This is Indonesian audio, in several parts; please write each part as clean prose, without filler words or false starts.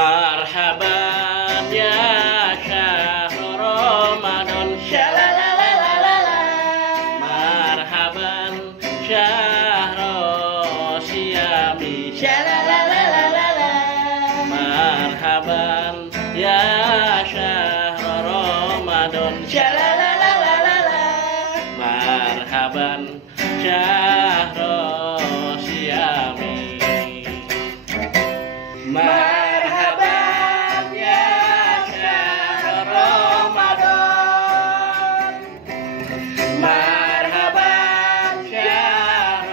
Marhaban ya syahr Ramadan, syalalalala. Marhaban syahr siyami, syalalalala. Marhaban ya syahr Ramadan, syalalalala. Marhaban syahr siyami. Marhaban ya syahr Ramadan. Marhaban syahr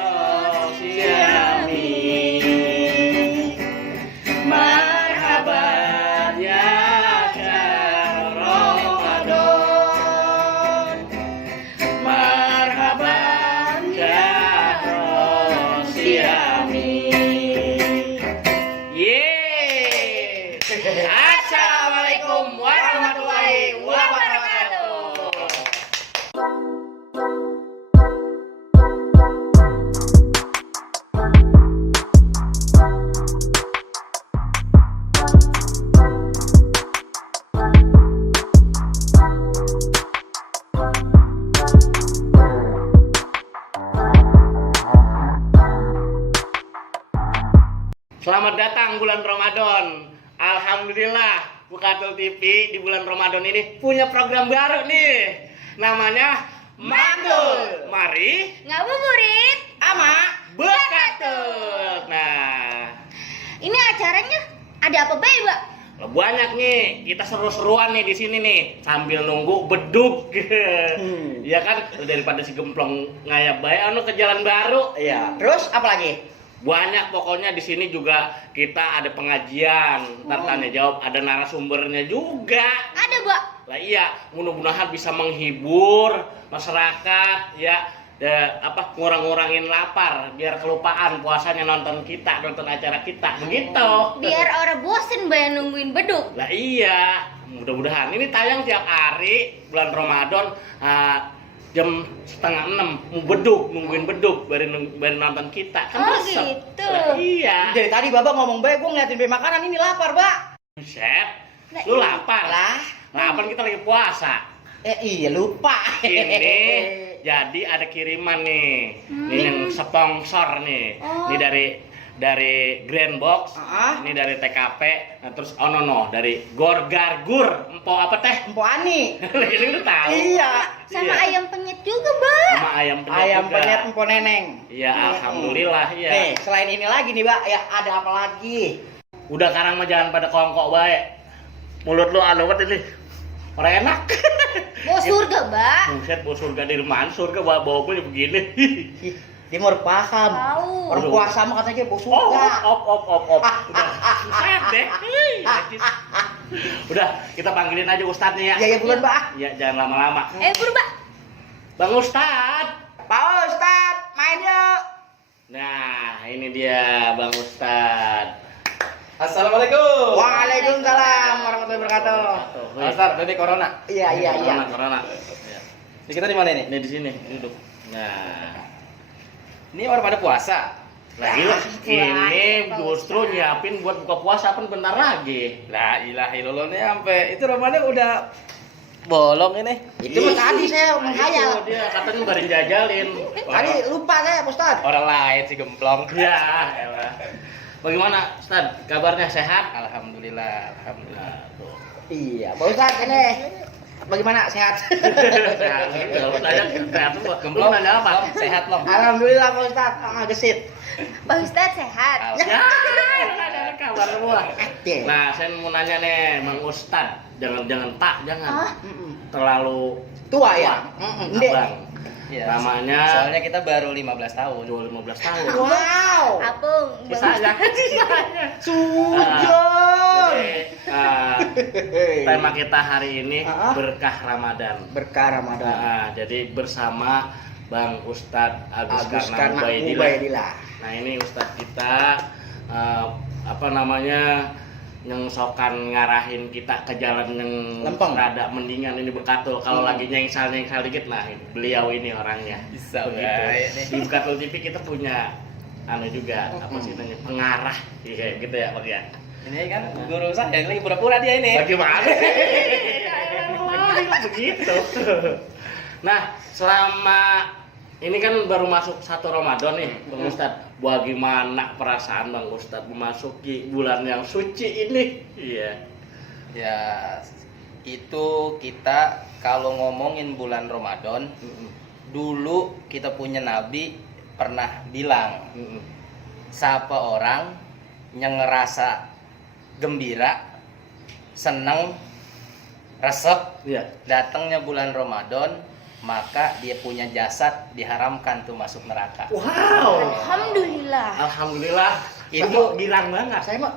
siyami. Marhaban ya syahr Ramadan. Marhaban syahr siyami. Assalamualaikum warahmatullahi wabarakatuh. Selamat datang bulan Ramadan. Alhamdulillah, Bukatul TV di bulan Ramadan ini punya program baru nih. Namanya Mandul. Mari ngabuburit ama Bukatul. Nah, ini acaranya ada apa bae, Mbak? banyak nih. Kita seru-seruan nih di sini nih sambil nunggu beduk. Iya kan, daripada si gemplong ngayap bae anu ke jalan baru. Iya. Terus apa lagi? Banyak pokoknya di sini juga kita ada pengajian, ntar tanya jawab, ada narasumbernya juga. Ada, Mbak. Lah iya, mudah-mudahan bisa menghibur masyarakat ya, ngurang-ngurangin lapar biar kelupaan puasanya nonton acara kita. Begitu. Biar orang bosen Mbak yang nungguin beduk. Lah iya, mudah-mudahan ini tayang tiap hari bulan Ramadan. Jam 5:30 mau beduk, nungguin beduk baru nonton kita kan. Oh resep. gitu. Lah, iya. Dari tadi Bapak ngomong baik, gua ngeliatin bayi makanan ini lapar, Mbak. Buset, lu lapar Lah, lapar kita lagi puasa. Iya lupa. Ini jadi ada kiriman nih. Ini yang sponsor nih. Oh. Ini dari Grand Box, Ah. ini dari TKP, nah terus dari Gorgargur, empo apa teh? Empo Ani. Ini udah tahu. Iya. Sama Iya. ayam penyet juga, Mbak. Sama ayam penyet Ayam juga. penyet Empo Neneng. Iya, alhamdulillah ya. Nih, selain ini lagi nih, Mbak, ya ada apa lagi? Udah karang mah jangan pada kongkok baik. Mulut lu anu banget ini. Orang enak. Mau surga, Mbak. Buset, bau surga dari mana? Surga bau-baunya begini. Ih, dia mau paham. Tahu. Orang Aduh. puasa mah katanya bau Oh, surga. op. Udah, Ustad deh. Najis. Udah, kita panggilin aja Ustadznya ya. Iya, ya bulan, Mbak. Ya, jangan lama-lama. Buru, Mbak. Bang Ustad. Pak Ustad, main yuk. Nah, ini dia Bang Ustad. Assalamualaikum. Waalaikumsalam warahmatullahi wabarakatuh. Mas Tar, ini corona. Iya. Corona. Ya. Ini kita di mana ini? Ini di sini, duduk. Nah, Ini orang pada puasa. lagi puasa, ini Pak justru Ustad. nyiapin buat buka puasa kan bentar lagi. La ilaha illallah nih sampai itu Ramadan udah bolong ini. Itu mah tadi saya menghayal. Itu dia katanya baru jajalin. Tadi lupa saya, Pak Ustad. Orang lain sih gemplong. Ya, elah. Bagaimana, Ustad? Kabarnya sehat? Alhamdulillah. Tuh. Iya, Pak Ustad ini bagaimana sehat? Sehat. Kalau tanya sehat tuh gemplong nanya apa? Sehat loh. Alhamdulillah Pak Ustad, gesit. Pak Ustadz sehat. Ya, ada kabar semua. Oke. Nah, saya mau nanya nih, Mang Ustad, jangan Ah? terlalu Tua ya? Abang. Iya. Namanya Soalnya kita baru 15 tahun. 15 tahun. Wow. Apung. Bisa aja. Sujon. Tema kita hari ini Ah. berkah Ramadan. Berkah Ramadan. Jadi bersama Bang Ustadz Agus Agus Karna Karna Ubaidillah. Ubaidillah. Nah ini Ustadz kita apa namanya nyengsokan ngarahin kita ke jalan yang Lempeng. rada mendingan ini Bekatul. Kalau lagi nyengsal dikit, nah beliau ini orangnya. Bisa Begitu. baik nih. Di Bekatul TV kita punya juga apa sih namanya pengarah, iya gitu ya Bang ya. Ini kan guru saya lagi pura-pura dia ini. Bagaimana? Begitu. Nah, selama ini kan baru masuk 1 Ramadan nih, Bang Ustadz. Bagaimana perasaan Bang Ustadz memasuki bulan yang suci ini? Iya. Ya, itu kita kalau ngomongin bulan Ramadan, dulu kita punya nabi pernah bilang, siapa orang yang ngerasa gembira, seneng, resep, Iya. datangnya bulan Ramadan, maka dia punya jasad diharamkan tuh masuk neraka. Wow. Alhamdulillah. Alhamdulillah. Itu Itu girang banget. Saya mah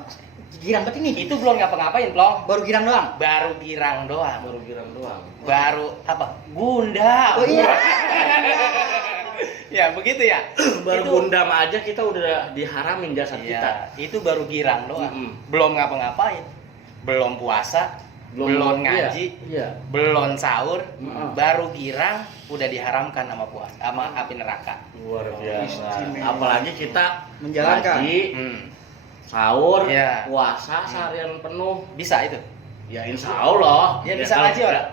girang banget ini. Itu belum ngapa-ngapain, Plong. Baru girang doang. Baru girang doang. Baru girang doang. Baru apa? Gunda. Oh iya. Ya, begitu ya. Baru Itu- gundam aja kita udah diharamin jasad kita. Iya, itu baru girang doang. Mm-mm. Belum ngapa-ngapain. Belum puasa, belum ngaji, Iya. belum sahur, Mm-mm. baru girang udah diharamkan sama puasa, sama api neraka. Luar biasa. Istimewa. Apalagi kita Menjalankan. ngaji, Hmm. sahur, Iya. puasa seharian penuh. Bisa itu. Ya insya Allah. Ya, bisa kalau ngaji, tidak, orang?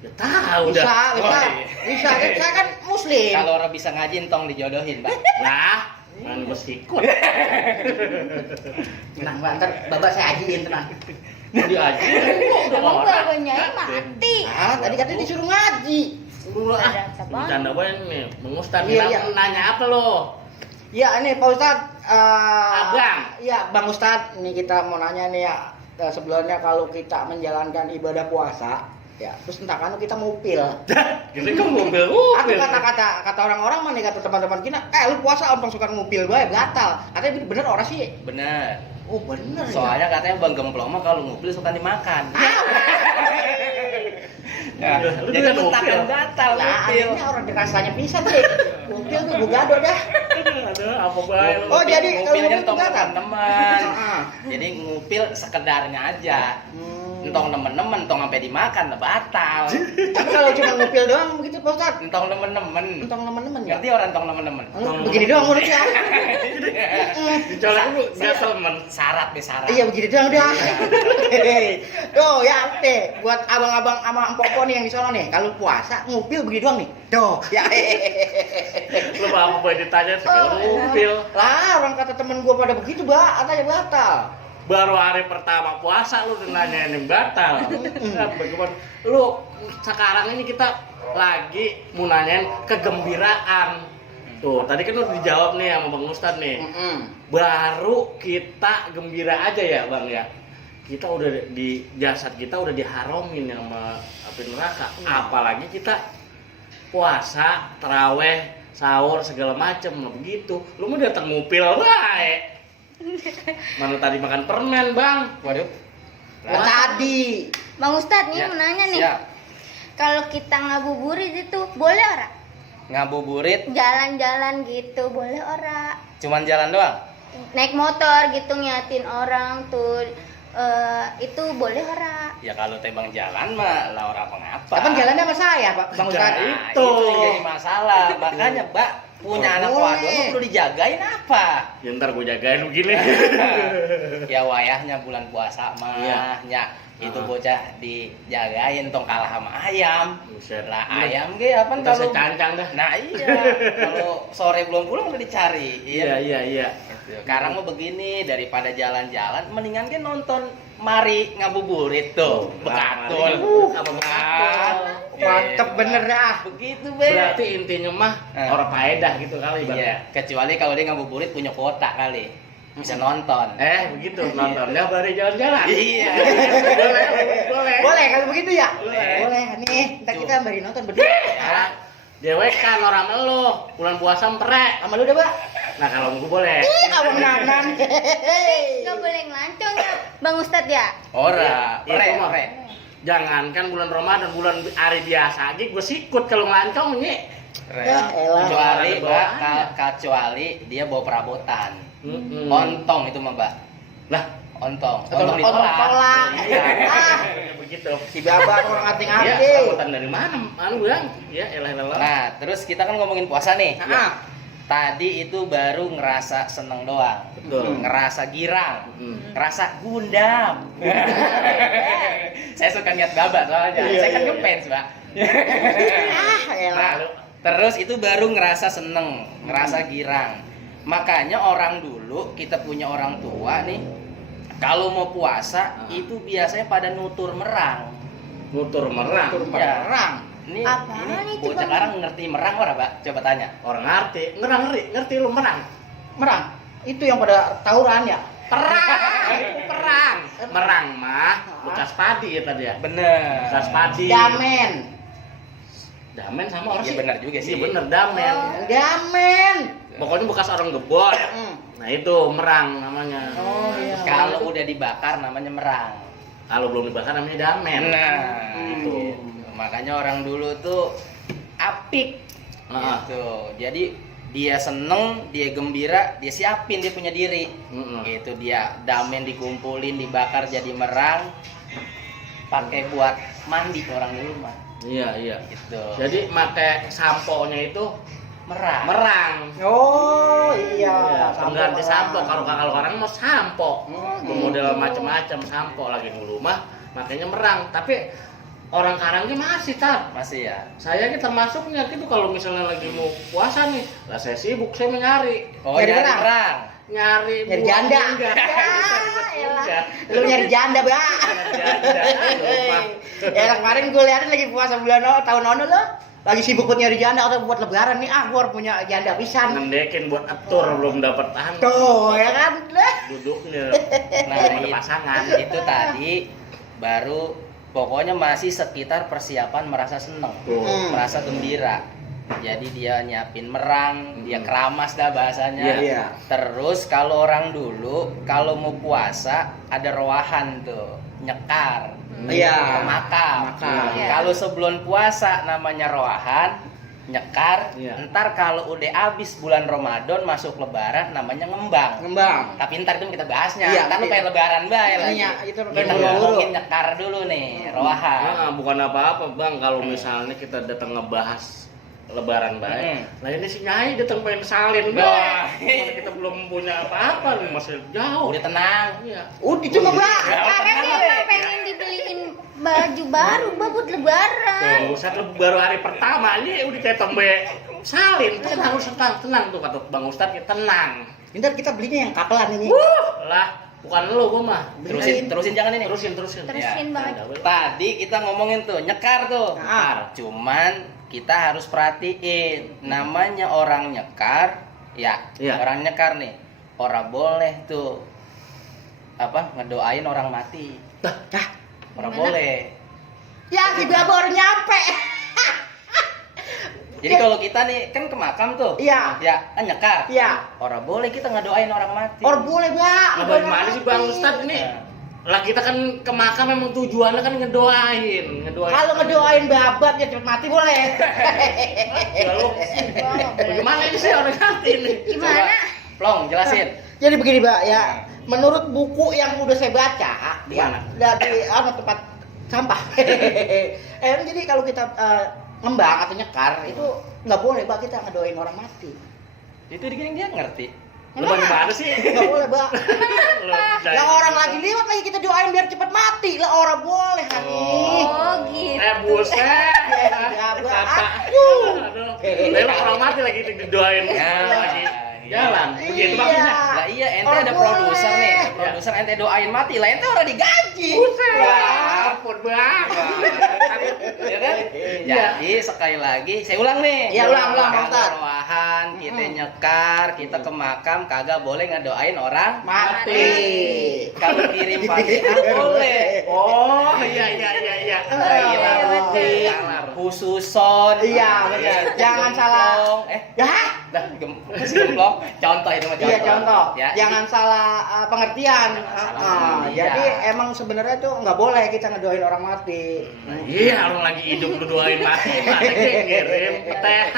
Ya tahu Bisa, dah. bisa. Wah, iya. Bisa. Saya kan muslim. Kalau orang bisa ngaji entong dijodohin, Pak. Nah, kan bersikut. Tenang, Mbak. Ntar Bapak saya ajiin, tenang. Diaji. Emang babanya mati. Ah, tadi katanya disuruh ngaji. Berasa banget. Bercanda banget nih. Bang Ustadz Iya, iya. nanya apa lo? Ya, ini Pak Ustadz. Abang. Iya, Bang Ustadz. Ini kita mau nanya nih ya. Sebelumnya kalau kita menjalankan ibadah puasa, ya, terus entah kan kita ngupil. Gini kan mobil. Aku kata orang-orang mana kata teman-teman kita, lu puasa orang suka ngupil gue gatal. Katanya bener orang sih. Bener. Oh bener. Soalnya katanya Bang Gemplong mah kalau ngupil suka dimakan. Ya, Lu jadi juga bentak ngupil. gatal Lah, ngupil. ini orang dirasanya pisan sih. Ngupil tuh gue gado dah. Ada apa baik? Oh, jadi kalau ngupilnya ngupil entong tuh gatal? teman-teman. Ah. Jadi ngupil sekedarnya aja. Hmm. Entong temen-temen, entong sampai dimakan lah batal. Tapi kalau cuma ngupil doang begitu Pak Ustadz. Entong temen-temen. Entong temen-temen ya. Ngerti orang entong temen-temen? Begini doang mulutnya. Dicolek lu nggak selmen. Syarat deh syarat. Iya begini doang dah. Tuh ya deh buat abang-abang sama empok-empok nih yang di sono nih. Kalau puasa ngupil begini doang nih. Tuh ya. Lu apa boleh ditanya sekarang mobil. Lah orang kata temen gua pada begitu, Mbak. Katanya batal. Baru hari pertama puasa lu udah nanyain yang batal. Kan bagaimana? Lu sekarang ini kita lagi mau nanyain kegembiraan. Tuh, tadi kan udah dijawab nih sama Bang Ustadz nih. Baru kita gembira aja ya, Bang ya. Kita udah di jasad kita udah diharomin sama api neraka. Apalagi kita puasa, taraweh, sahur segala macem begitu. Lu mau datang ngupil wae. Mana tadi makan permen, Bang? Waduh. Lah tadi. Bang Ustadz nih Ya, mau nanya nih. siap. Kalau kita ngabuburit itu boleh ora? Ngabuburit Jalan-jalan gitu boleh ora? cuman jalan doang. Naik motor gitu ngiatin orang tuh itu boleh ora? Ya kalau tebang jalan mah lah orang mengapa. Kapan jalannya sama saya, Pak Bang Ustadz? Nah, Itu. itu yang jadi masalah. Makanya, Mbak, punya Oh, anak boleh. wadon lu perlu dijagain apa? Ya ntar gue jagain begini. Ya wayahnya bulan puasa mah, Iya. nya itu bocah dijagain tong kalah sama ayam. Buset. Lah ayam ge apa Ntar saya kalau cancang dah. Nah iya, kalau sore belum pulang udah dicari. Iya. Sekarang mah begini, daripada jalan-jalan mendingan kan nonton Mari Ngabuburit tuh. Bekatul. Sama Bekatul. Mantep bener dah. Begitu, Be. Berarti intinya mah orang faedah gitu kali, Bang. Iya, kecuali kalau dia ngabuburit punya kuota kali. Bisa nonton. Begitu nontonnya baru jalan-jalan. Iya. Boleh. Boleh kalau begitu ya? Boleh. Boleh. Nih, ntar kita beri nonton berdua. Ya, Dewekan orang melo, bulan puasa emprek. Sama lu dah, Pak. Nah kalau gue boleh. Ih, abang nanan. Nggak boleh ngelancong ya, Bang Ustadz ya? Ora, Itu mah. pre. Jangankan bulan Ramadan, bulan hari biasa aja gue sikut kalau ngelancong nih. Ya, elah. Kecuali, Ada Mbak, bawaannya. kecuali dia bawa perabotan. Mm-mm. Ontong itu mah, Mbak. Lah, Ontong Ontong ditolak. tolak. iya. Ah. Begitu. Si Baba orang Iya, ngerti-ngerti. rabotan dari mana? Anu bilang, ya elah. Nah, terus kita kan ngomongin puasa nih. Ah. Tadi itu baru ngerasa seneng doang. Betul. Ngerasa girang. Mm. Ngerasa gundam. Saya suka niat Baba soalnya. Iya, Saya kan iya, ngefans, Mbak. Ah, elah. Nah, terus itu baru ngerasa seneng, ngerasa girang. Makanya orang dulu, kita punya orang tua nih, kalau mau puasa itu biasanya pada nutur merang. Nutur merang. Ya. Perang. Ini Apaan ini itu, bocah Bang? sekarang ngerti merang ora, Pak? Coba tanya. Orang ngerti, ngerti lu merang. Merang. Itu yang pada tawuran ya. Perang, itu perang. Merang mah bekas padi ya tadi ya. Bener. Bekas padi. Damen. Damen sama orang Iya sih. bener juga sih. Iya bener damen. Oh. Damen. Pokoknya bekas orang gebor. Hmm. Nah itu merang namanya. Oh iya. Kalau udah dibakar namanya merang. Kalau belum dibakar namanya damen. Nah, Gitu. gitu. Makanya orang dulu tuh apik. Nah. Gitu. Jadi dia seneng, dia gembira, dia siapin dia punya diri. Mm-mm. Gitu dia damen dikumpulin, dibakar jadi merang. Pakai buat mandi orang dulu mah. Iya. Gitu. Jadi pakai sampo-nya itu merang. merang. Oh iya. Pengganti sampo. Kalau orang mau sampo. Hmm. Model macam-macam sampo lagi dulu mah makanya merang. Tapi orang Karangnya masih tar. Masih ya. Saya ini termasuknya gitu kalau misalnya lagi mau puasa nih, lah saya sibuk saya mencari. Oh, Nyari nyari merang. merang. Nyari Nyari buah janda. enggak. elah. Lu nyari janda, Ba. Janda. Lupa. Ya kemarin gue liatin lagi puasa bulan tahun ono lo. Lagi sibuk buat nyari janda atau buat lebaran nih. Ah, gua harus punya janda pisan. Ngendekin buat atur belum dapat tahan. Tuh, ya kan? Duduknya. Nah, Belum ada itu- pasangan. Itu tadi baru pokoknya masih sekitar persiapan merasa seneng, Tuh. merasa gembira. Jadi dia nyiapin merang, dia keramas dah bahasanya. Iya. Terus kalau orang dulu kalau mau puasa ada roahan tuh, nyekar. Iya. Ke makam. Makam. Iya. Kalau sebelum puasa namanya roahan, nyekar. Iya. Ntar kalau udah habis bulan Ramadan masuk lebaran namanya ngembang. Ngembang. Tapi ntar itu kita bahasnya. Iya, Ntar lu nanti. pengen lebaran bae lagi. Iya, itu Kita pengen buru-buru. ngomongin nyekar dulu nih, roahan. Bukan apa-apa bang, kalau misalnya kita datang ngebahas lebaran baik. Nah ini si Nyai datang pengen salin Wah. bang. Mana kita belum punya apa-apa nih, masih jauh. Udah tenang. Iya. Udah cuma, Ba. Kemarin Bapak pengen dibeliin baju baru buat lebaran. Tuh, saat baru hari pertama ini udah kayak tombe salin. Tenang tuh kata Bang Ustadz, ya tenang. Ntar kita belinya yang kapelan ini. Lah, bukan lu gua mah. Terusin jangan ini. Terusin. Terusin Ya. banget. Tadi kita ngomongin tuh nyekar tuh. Nyekar. Cuman kita harus perhatiin namanya orang nyekar, ya. Iya. Orang nyekar nih. Orang boleh tuh apa ngedoain orang mati. Dah. Orang Gimana? boleh. Ya, si Ba baru nyampe. Jadi kalau kita nih kan ke makam tuh. Iya. Ya, kan nyekar. Iya. Orang boleh kita ngedoain orang mati. Or boleh, Ba. Nah, bagaimana sih Bang Ustadz ini? Nah. Lah kita kan ke makam memang tujuannya kan ngedoain. Kalau ngedoain babat ya cepet mati boleh. Lalu bagaimana ini sih orang hati ini? Gimana? Plong, jelasin. Jadi begini, Mbak, ya. Menurut buku yang udah saya baca, Di ya, mana? dari tempat sampah. Jadi kalau kita ngembang atau nyekar itu nggak boleh, Mbak, kita ngedoain orang mati. Itu dia ngerti. Lu bagaimana sih? Nggak boleh, Mbak. Lu dari- Lah orang lagi lewat lagi kita doain biar cepet mati. Lah orang boleh hati. Oh gitu. Buset. Ya, Mbak. Kata. Aduh. Lewat orang mati lagi didoain. Ya, Lagi iya. jalan. Begitu Iya. maksudnya. Lah iya, ente Orang ada boleh. produser nih. Produser ente doain mati. Lah ente orang digaji. Buset. Wah. Ampun bang. Ya kan? Iya. Jadi sekali lagi saya ulang nih. Iya, ulang, Kalau Ustaz. roahan, kita nyekar, kita ke makam kagak boleh ngedoain orang Mati. Kalau kirim Fatihah boleh. Oh iya. ya. Iya, betul. Nalar. Khususon. Iya, benar. Jangan salah. Ya, Dah, gemplong. Contoh itu mah contoh. iya contoh. Ya, Jangan salah pengertian. Jangan salah pengertian. Jadi emang sebenarnya tuh nggak boleh kita ngedoain orang mati. Iya, orang lagi hidup lu doain mati, mana ngirim TH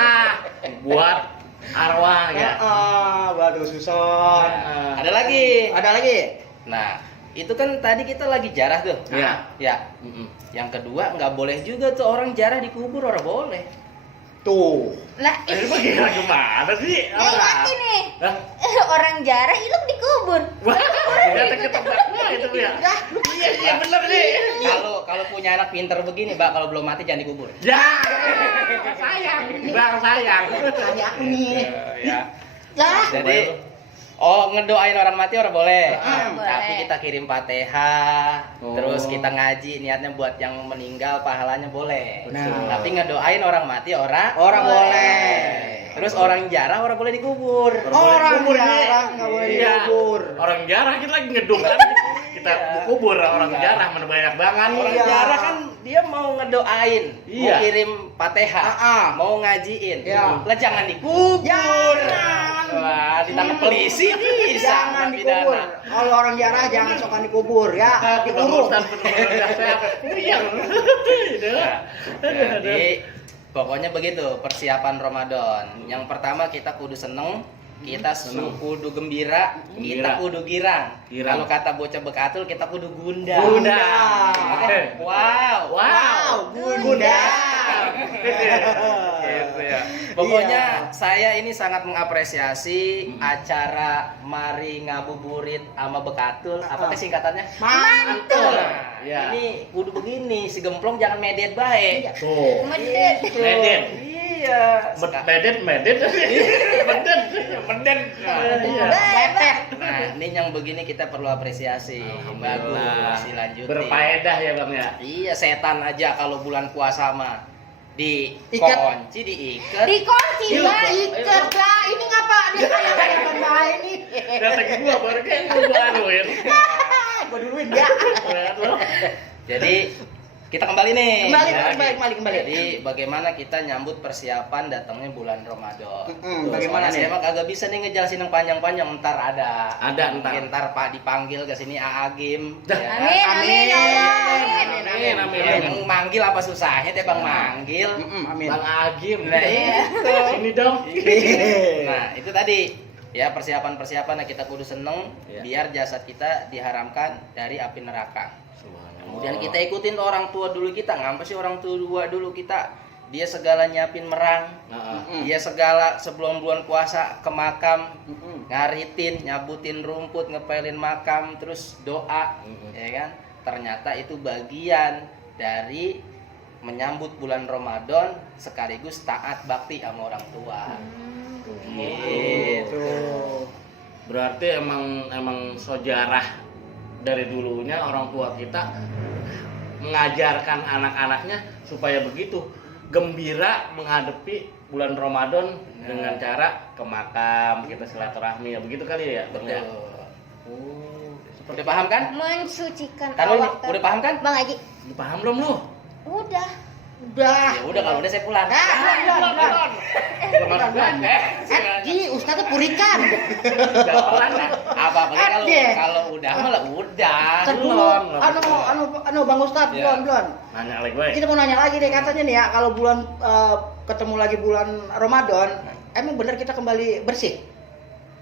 buat arwah ya. Waduh suson. Ada lagi. Ada lagi. Nah, itu kan tadi kita lagi jarah tuh. Iya. Ya. Yang kedua, nggak boleh juga tuh orang jarah dikubur, orang boleh. Tuh. Lah, Ini bagaimana gimana sih? lihat ini. Hah? Orang jarah hidup dikubur. Wah, ternyata ketebaknya itu ya. Iya, iya bener nih. Kalau punya anak pinter begini, Mbak, kalau belum mati jangan dikubur. Ya, sayang, bang sayang. Tanya aku nih. Ya. Lah, Jadi ngedoain orang mati orang boleh. Boleh. Tapi kita kirim Fatihah, Oh. terus kita ngaji niatnya buat yang meninggal pahalanya boleh. Benar. Tapi ngedoain orang mati orang Boleh. Terus orang jarah orang boleh dikubur. Orang Kubur nih. jarah nggak boleh Iya. dikubur. Orang jarah kita lagi ngedum kan. Kita kubur orang Iya. jarah mana banyak banget. Orang Iya. jarah kan dia mau ngedoain, mau Iya. kirim Fatihah, mau ngajiin. Iya. Lah jangan dikubur. Jangan. Wah, ditangkap polisi bisa. Jangan pidana. dikubur. Kalau orang jarah jangan sokan dikubur ya. Diuruk. Iya. Nah, jadi pokoknya begitu persiapan Ramadan. Yang pertama kita kudu seneng, kita kudu gembira, kita kudu girang. Kalau kata bocah Bekatul kita kudu gundang. Gundang. Oke. Wow. Gundang. Gitu ya. Pokoknya saya ini sangat mengapresiasi acara Mari Ngabuburit sama Bekatul. Apa sih singkatannya? Mantul. Nah, Iya. ini kudu begini, si gemplong jangan medet baik. Tuh. medet. Medet. Iya. Medet. Medet. Iya. Lepet. Nah, ini yang begini kita perlu apresiasi. Alhamdulillah. Bagus, dilanjutin. Berfaedah ya bang ya. Iya, setan aja kalau bulan puasa mah Ikat. dikunci, diikat. Dikunci, Iya, Bang. Ikat lah. Ini ngapa dia kayak baik ini? Datang gua baru kayak gua anuin. Gua duluin ya. Lihat lo. Jadi kita kembali nih. Kembali. Jadi bagaimana kita nyambut persiapan datangnya bulan Ramadan. Bagaimana nih? Soalnya saya emang kagak bisa nih ngejelasin yang panjang-panjang, ntar ada. Ada, ntar. Mungkin ntar Pak dipanggil ke sini Aagim. Dah. Ya kan? Amin, amin, amin. Amin. Yang manggil apa susahnya teh Bang manggil. Amin. Bang Agim. Nah, itu. Sini dong. Nah, itu tadi ya persiapan-persiapan yang kita kudu seneng Iya. biar jasad kita diharamkan dari api neraka. Kemudian Oh. kita ikutin tuh orang tua dulu kita, ngapa sih orang tua dulu kita? Dia segala nyiapin merang, dia segala sebelum bulan puasa ke makam, ngaritin, nyabutin rumput, ngepelin makam, terus doa, ya kan? Ternyata itu bagian dari menyambut bulan Ramadan sekaligus taat bakti sama orang tua. Gitu. Berarti emang sejarah dari dulunya orang tua kita mengajarkan anak-anaknya supaya begitu gembira menghadapi bulan Ramadan dengan cara ke makam, kita silaturahmi, ya begitu kali ya, Bang ya? Udah paham kan? Mensucikan Taruh nih, awak. udah paham kan? Bang Haji. Paham belum lu? Udah. Udah. Ya udah kalau udah saya pulang. Di Ustaz purikan. Apa kalau Ade. kalau udah malah udah. Ntar dulu. Anu Bang Ustaz, Ya. belum. Nanya lagi gue. Kita mau nanya lagi deh, katanya nih ya, kalau bulan ketemu lagi bulan Ramadan, emang bener kita kembali bersih?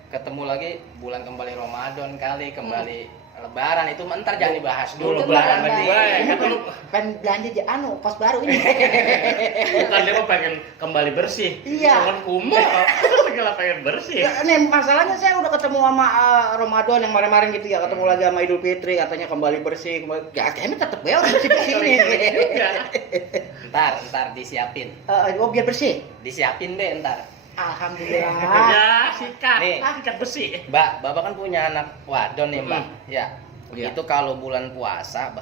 Ketemu lagi bulan kembali Ramadan kali kembali Lebaran itu mah ntar jangan dibahas Dulu dulu. Lebaran Lebaran. lagi gue. Kata lu Pengen belanja aja pas baru ini. bukan dia mah pengen kembali bersih. Iya. Jangan kumel. Segala pengen bersih. Ya, nih masalahnya saya udah ketemu sama Ramadan yang kemarin-kemarin gitu ya, ketemu lagi sama Idul Fitri, katanya kembali bersih, ya kayaknya tetep ya bersih di sini. Ntar disiapin. Biar bersih. Disiapin deh ntar. Alhamdulillah. Ya, sikat. Nih. Sikat besi. Mbak, Bapak kan punya anak wadon nih, Mbak. Ya. Iya. Itu kalau bulan puasa,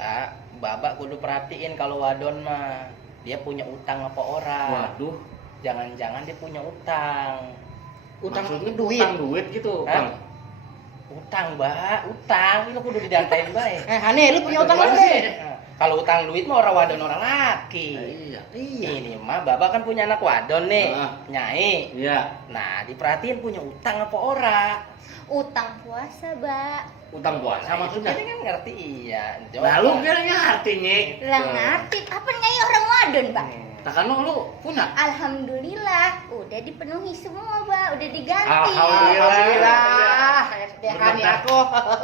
Bapak kudu perhatiin kalau wadon mah dia punya utang apa orang. Waduh. Jangan-jangan dia punya utang. Maksudnya duit. utang duit gitu, Hah? Bang. Utang, Mbak. Utang. Itu kudu didantain baik. Hane, lu punya utang apa? Gimana sih? Kalau utang duit mah orang wadon orang laki. Iya. Ini mah Baba kan punya anak wadon nih, Nyai. Iya. Nah, diperhatiin punya utang apa ora? Utang puasa, Mbak. Utang puasa maksudnya. Ini kan ngerti iya. Lalu kayaknya artinya. Lah ngerti apa nyai orang wadon, Mbak? Takkan lu punya. Alhamdulillah, udah dipenuhi semua, Mbak. Udah diganti. Alhamdulillah. SDH nih aku.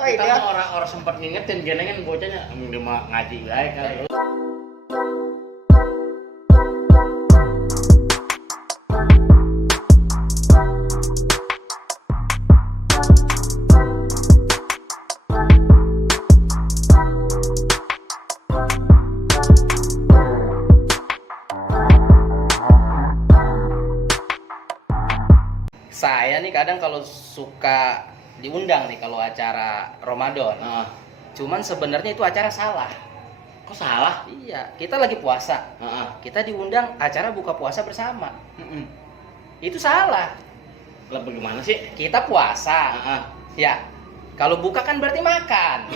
Kita mah orang sempat ngingetin gini kan bocahnya dia mah ngaji baik kali. Saya nih kadang kalau suka diundang nih kalau acara Ramadan. Cuman sebenarnya itu acara salah. Kok salah? Iya, kita lagi puasa. Kita diundang acara buka puasa bersama. Itu salah. Lah bagaimana sih? Kita puasa. Ya, kalau buka kan berarti makan.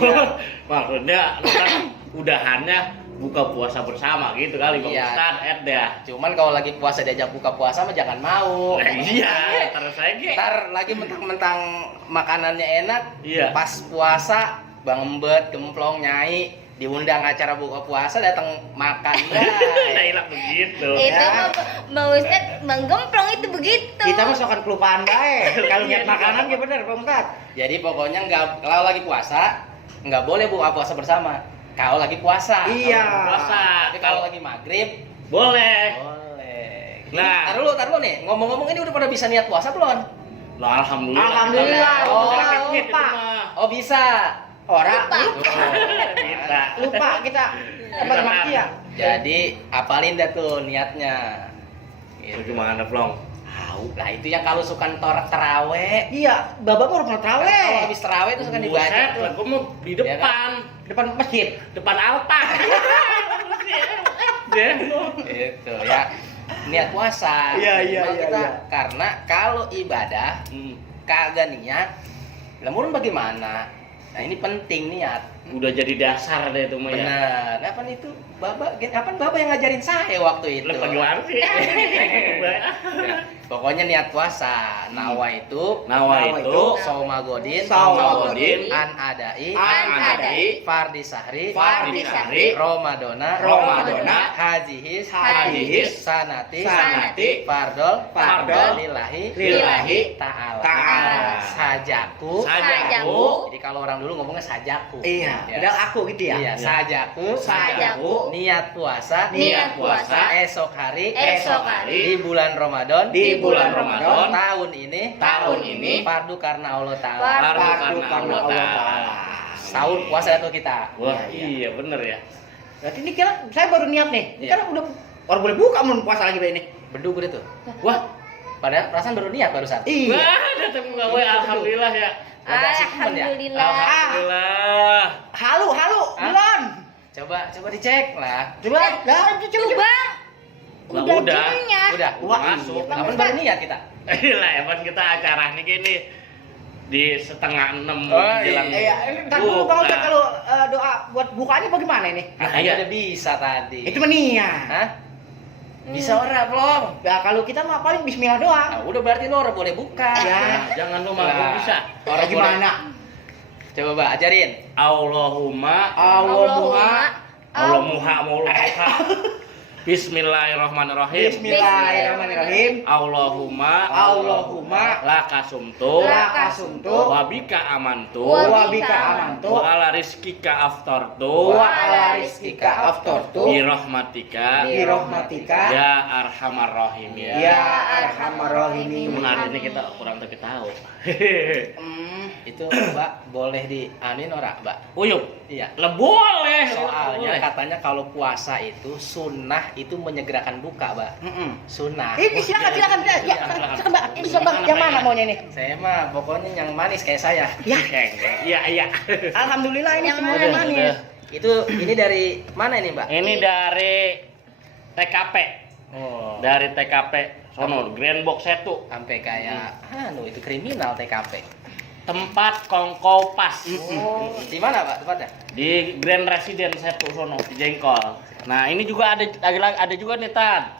Maksudnya lu kan udahannya buka puasa bersama gitu kali Bang Iya. Ustaz dah. Cuman kalau lagi puasa diajak buka puasa mah jangan mau. Nah, iya, terus lagi. Ntar lagi mentang-mentang makanannya enak, Iya. pas puasa Bang Embet, Gemplong, Nyai diundang acara buka puasa datang makan. Nah, hilang begitu. Itu Mbak Ustaz, Bang Gemplong itu begitu. Kita mah sokan kelupaan bae. Kalau lihat makanan ya bener, Bang Ustaz. Jadi pokoknya nggak, kalau lagi puasa nggak boleh buka puasa bersama. Kalau lagi puasa. Iya. Puasa. Tapi kalau lagi maghrib Boleh. boleh. Nah. Tar dulu nih. Ngomong-ngomong ini udah pada bisa niat puasa belum? Lah alhamdulillah. Alhamdulillah. Oh, lupa. Oh bisa. Orang Kita. lupa kita tempat mati ya. Jadi apalin dah tuh niatnya. Gitu. Gimana, Plong? Tahu lah itu yang kalau suka terawih. Iya, Bapak mau Kalau orang terawih. habis terawih itu suka dibaca Buset, tuh. lah gua mau di Iya depan. Depan masjid. Depan altar. Deh. Itu ya. Niat puasa. Iya, iya, Memang iya, kita, iya. Karena kalau ibadah kagak niat, lemurun bagaimana? Nah ini penting niat. Udah jadi dasar deh itu mah ya. Benar. Apa itu Bapak yang ngajarin saya waktu itu? Lah bagaimana sih? Ya, pokoknya niat puasa. Nawa itu Saumagodin Saumagodin An Adai Fardi Sahri Romadona Hajihis Sanati Fardol Lillahi Ta'ala Sajaku. Jadi kalau orang dulu ngomongnya sajaku. Iya, Ya. padahal aku gitu ya. Iya, sajaku niat puasa esok hari di bulan Ramadan tahun ini fardu karena Allah Ta'ala. Fardu karena Allah Ta'ala. Sahur puasa atau kita. Wah, iya bener ya. Berarti ini kira saya baru niat nih. Ini Iya. kan udah orang boleh buka mau puasa lagi Be, ini. Bedug itu. Wah, Padahal perasaan baru niat barusan. Iya. wah, datang gawe alhamdulillah ya. Alhamdulillah. Alhamdulillah. Halu, Hah? bulan. Coba dicek lah. Coba, dah. Coba. Lah, Udah udah. punya. Udah. Wah, masuk. iya, Kapan baru niat kita? Lah, emang kita acara nih gini di 5:30 Oh, jelang. Iya, entar dulu Bang buka. Ustaz kalau doa buat bukanya bagaimana ini? Nah, Kan iya. udah bisa tadi. Itu menia. Hah? Bisa ora belum? Ya kalau kita mah paling bismillah doang. Nah, udah berarti lo boleh buka. Ya. Jangan lu Nah, mah bisa. Orang gimana? Coba Mbak ajarin. Allahumma Bismillahirrahmanirrahim. Bismillahirrahmanirrahim. Allahumma lakasumtu Lakasumtu wabika amantu Wabika wa ala rizkika aftartu wa ala rizkika aftartu birahmatika birahmatika ya arhamar rahimin. ya arhamar rahimin. Hari ini kita kurang tahu. Itu Mbak boleh dianin ora Mbak? Uyup. Iya. Lah boleh. Soalnya katanya kalau puasa itu sunnah itu menyegerakan buka, Mbak. Sunnah. Ini silakan ya. Silakan, Mbak. Ini coba yang mana maunya nih? Saya mah pokoknya yang manis kayak saya. Ya, Iya. alhamdulillah ini Yang semuanya mana? manis. Itu ini dari mana ini, Mbak? Ini dari TKP. Oh. Dari TKP sono Grand Box 1. Sampai kayak itu kriminal TKP. tempat kongko pas. Oh, di mana Pak tempatnya? Di Grand Residence Setu sono di Jengkol. Nah, ini juga ada juga nih Tan.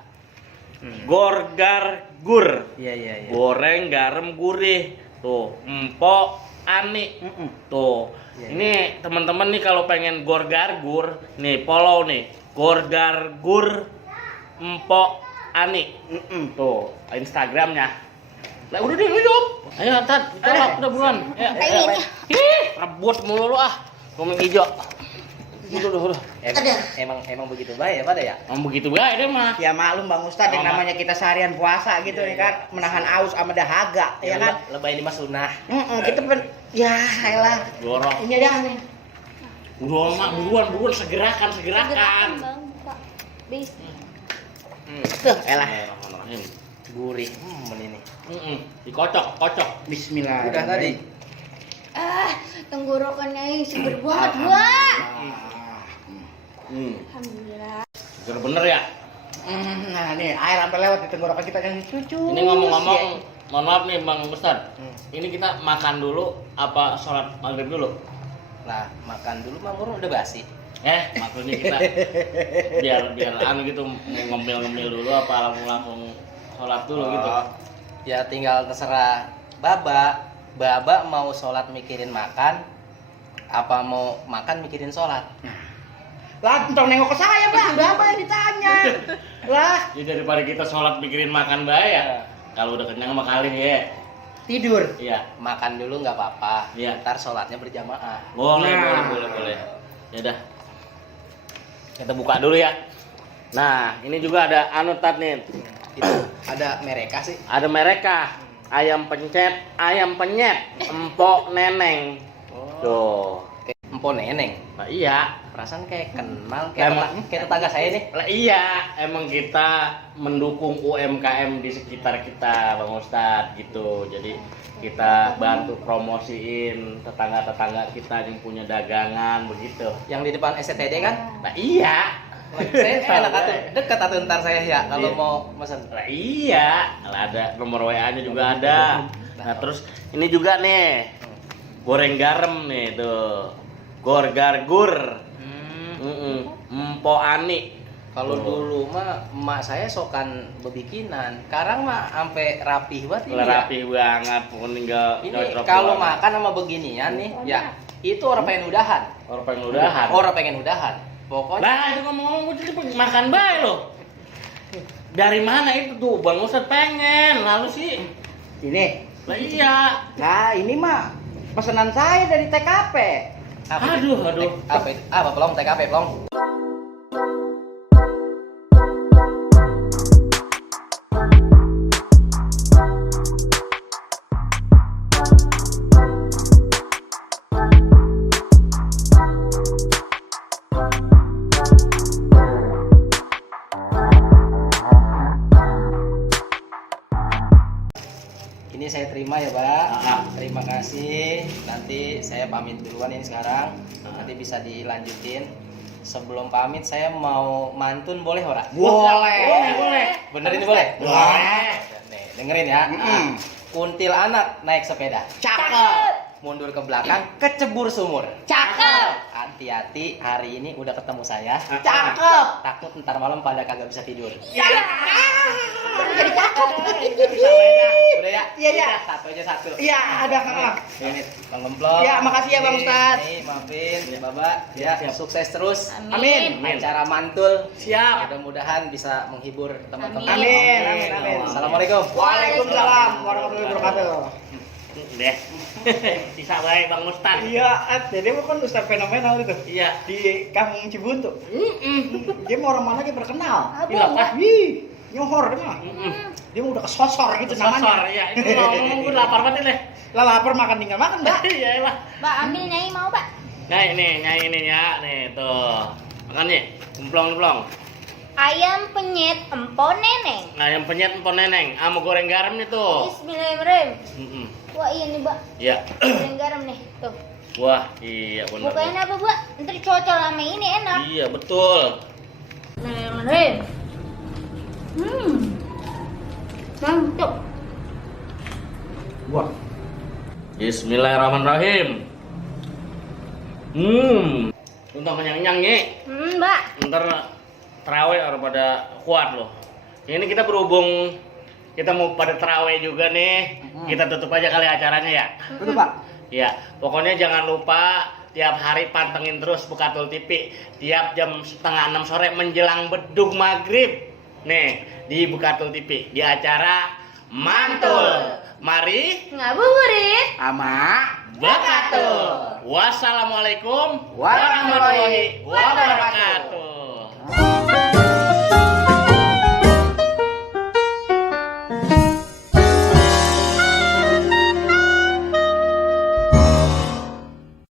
Gorgar gur. Iya. Goreng garam gurih. Tuh, empok ani. Tuh. Iya, Ini teman-teman nih kalau pengen gorgar gur, nih follow nih. Gorgar gur empok ani. Tuh, Instagramnya. Lah udah deh hidup. Ayo Tan, tolak udah buruan. Ya. Ini. Ih, rebut mulu lu ah. Komeng hijau. Udah. Emang begitu baik ya pada ya? Emang begitu baik deh mah. Ya maklum Bang Ustadz, yang namanya kita seharian puasa gitu nih kan, menahan aus sama dahaga, ya kan? Lebay ini mah sunnah. Kita ya elah. Dorong. Ini aja nih. Buruan mak, buruan segerakan. Bang, Pak. Bis. Tuh, elah. Gurih. Ini. Dikocok. Bismillah. Udah tadi. Tenggorokannya seger banget, gua. Alhamdulillah. Seger bener ya. Nah, nih air sampai lewat di tenggorokan kita yang cucu. Ini ngomong-ngomong, mohon maaf nih Bang Ustad. Ini kita makan dulu apa sholat maghrib dulu? Nah, makan dulu mah murung udah basi. Maksudnya kita biar anu gitu ngemil dulu apa langsung sholat dulu gitu. Ya tinggal terserah Baba mau sholat mikirin makan, apa mau makan mikirin sholat? Lah, entong nengok ke saya, Bang. Berapa yang ditanya? Lah, Jadi daripada kita sholat mikirin makan bae ya. Kalau udah kenyang mah kali ya. tidur. Iya. Makan dulu nggak apa-apa. Iya. Ntar sholatnya berjamaah. Boleh. Ya udah. Kita buka dulu ya. Nah, ini juga ada anu Tat nih. Itu ada mereka sih. Ada mereka. Ayam penyet, empok neneng. Tuh. Empo neneng. Nah, iya. Perasaan kayak kenal Emang- kayak tetangga saya nih. Lah iya, emang kita mendukung UMKM di sekitar kita, Bang Ustadz gitu. Jadi kita bantu promosiin tetangga-tetangga kita yang punya dagangan begitu. Yang di depan SCTD kan? Nah iya. Saya enak atuh, dekat atuh ntar saya ya kalau Iya. mau pesan. Nah iya, lah ada nomor WA-nya juga ada. Nah terus ini juga nih goreng garam nih tuh, gorgar gur, empo ani. Kalau Tuh. dulu mah emak saya sokan bebikinan, sekarang mah sampai rapih banget ini. Rapi banget, pokoknya tinggal Ini nyocrok kalau doang. makan sama beginian nih, ya itu orang pengen udahan. Orang pengen udahan. Orang pengen udahan. Pokoknya Lah itu ngomong-ngomong itu makan bae loh. Dari mana itu tuh Bang Ustadz pengen lalu sih? Ini. Lah iya. Nah, ini mah pesanan saya dari TKP. Aduh. Apa pelong TKP pelong? Ini saya terima ya Pak. Terima kasih. Nanti saya pamit duluan ini sekarang. Nanti bisa dilanjutin. Sebelum pamit saya mau mantun boleh ora? Boleh. Bener ini boleh? Boleh. Nih, dengerin ya. Kuntil anak naik sepeda. Cakep. Mundur ke belakang, kecebur sumur. Cakep. Hati-hati, hari ini udah ketemu saya. Cakep. Takut ntar malam pada kagak bisa tidur. Jadi cakep. Udah ya? Iya, iya. Satu aja satu. Iya, ada. Ini Bang Gemplong. Ya, makasih ya, Bang Ustadz. Nih, maafin Bapak. Ya, Siap. sukses terus. Amin. Acara mantul. Siap. Mudah-mudahan bisa menghibur teman-teman. Amin. Assalamualaikum. Waalaikumsalam warahmatullahi wabarakatuh. Deh. Bisa baik Bang Ustadz. Iya, jadi kan Ustaz fenomenal itu Iya. di Kampung Cibuntu. Dia mau orang mana dia terkenal. Bilang ah. Wih, nyohor dia mah. Dia mah udah kesosor gitu Sosor namanya. ya. Itu ngomong gue lapar banget deh. Lah lapar makan tinggal makan, Mbak. Iya lah. Mbak, ambil nyai mau, Mbak? Nah ini nyai ini ya. Nih tuh. Makan nih. Gemplong. Ayam penyet empon neneng. Ayam penyet empon neneng. Sama goreng garam nih tuh. Bismillahirrahmanirrahim. Wah, iya nih, Mbak. Iya. Goreng garam nih. Tuh. Wah, iya benar. Bukain apa, Mbak? Ntar cocol sama ini enak. Iya, betul. Bismillahirrahmanirrahim. Mantap. Wah. Bismillahirrahmanirrahim. Untuk menyang-nyang nih. Mbak. Ntar terawih harus pada kuat loh. Ini kita berhubung kita mau pada terawih juga nih. Kita tutup aja kali acaranya ya. Betul, Pak. Ya, pokoknya jangan lupa tiap hari pantengin terus Bukatul TV. Tiap jam 5:30 sore menjelang bedug maghrib. Nih, di Bukatul TV di acara Mantul. Mari Ngabuburit. Ama Bukatul. Wassalamualaikum warahmatullahi wabarakatuh.